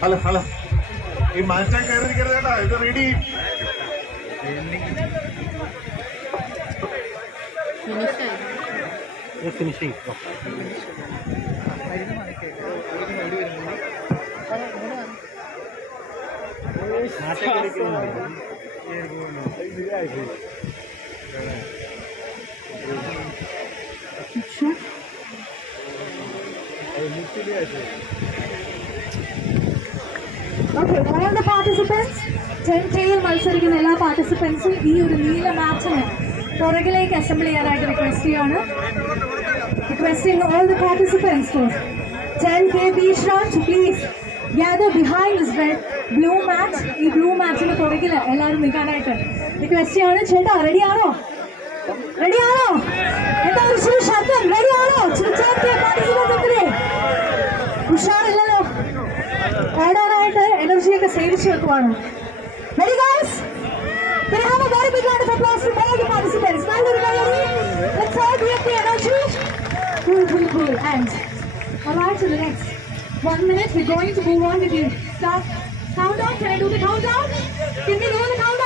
Hello hello ഈ മാറ്റാൻ കയറി കേട്ടാ ഇത് ready finishing Okay, all the participants, 10 കെയിൽ മത്സരിക്കുന്ന എല്ലാ പാർട്ടിസിപ്പൻസും ഈ ഒരു നീല മാച്ചിന് പുറകിലേക്ക് അസംബിൾ ചെയ്യാനായിട്ട് റിക്വസ്റ്റ് ചെയ്യാണ് requesting all the participants for 10 K beach run to please gather behind this red blue match ഈ ബ്ലൂ മാച്ചിന് പുറകിൽ എല്ലാവരും നിൽക്കാനായിട്ട് റിക്വസ്റ്റ് ചെയ്യാണ് ചേട്ടാ റെഡിയാണോ റെഡിയാണോ എന്താ ഒരു ചെറിയ ശബ്ദം റെഡിയാണോ പാർട്ടിസിപ്പൻസ് ഉഷാറില്ലല്ലോ ഓടാനായിട്ട് എനർജിയൊക്കെ സേവിച്ചു വെക്കുവാണ് Ready guys? Can I have a very big round of applause to all the participants? And alright, to the next one minute, we're going to move on with the start countdown. Can I do the countdown? Can we do the countdown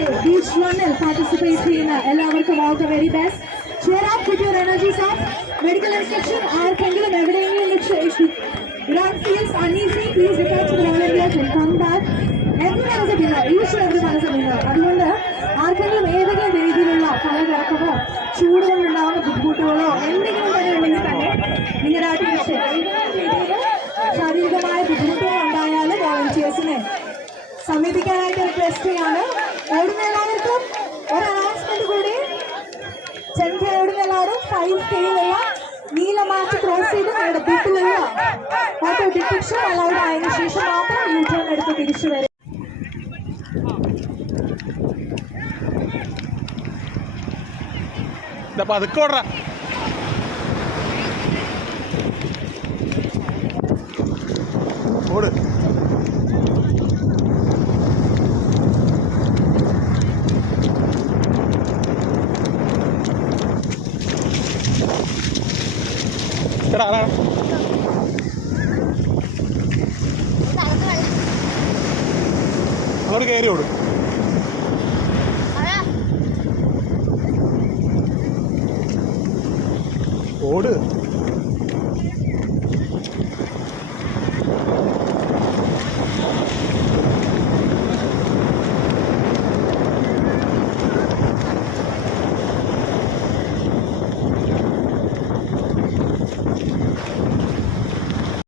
10K beach runner participate ചെയ്യുന്ന എല്ലാവർക്കും all the very best. Cheer up, keep your energies up. Medical instruction ആർക്കെങ്കിലും എവിടെയെങ്കിലും വെച്ച് Run feels uneasy, please return to the volunteers and come back. Everyone has a dinner, each and everyone has a dinner. അതുകൊണ്ട് ആർക്കെങ്കിലും ഏതെങ്കിലും സമീപിക്കാനായിട്ട് request ചെയ്യാണ്. ഓടുന്ന ഒരു announcement കൂടി? കെ ഓടുന്ന ഫൈവ് കെയിലുള്ള നീല മാർച്ച് ക്രോസ് ചെയ്ത് നിങ്ങളുടെ ബൂത്തിലുള്ള ഓട്ടോ ഡിറ്റക്ഷൻ അലൗഡ് ആയതിനു ശേഷം മാത്രം യൂ ടേൺ എടുത്ത് തിരിച്ചു വരും. ഇതപ്പോ അതൊക്കെ ഓടറാ ഓട്. എടാ എടാ അങ്ങോട്ട് കയറി ഓടും. ഓട്.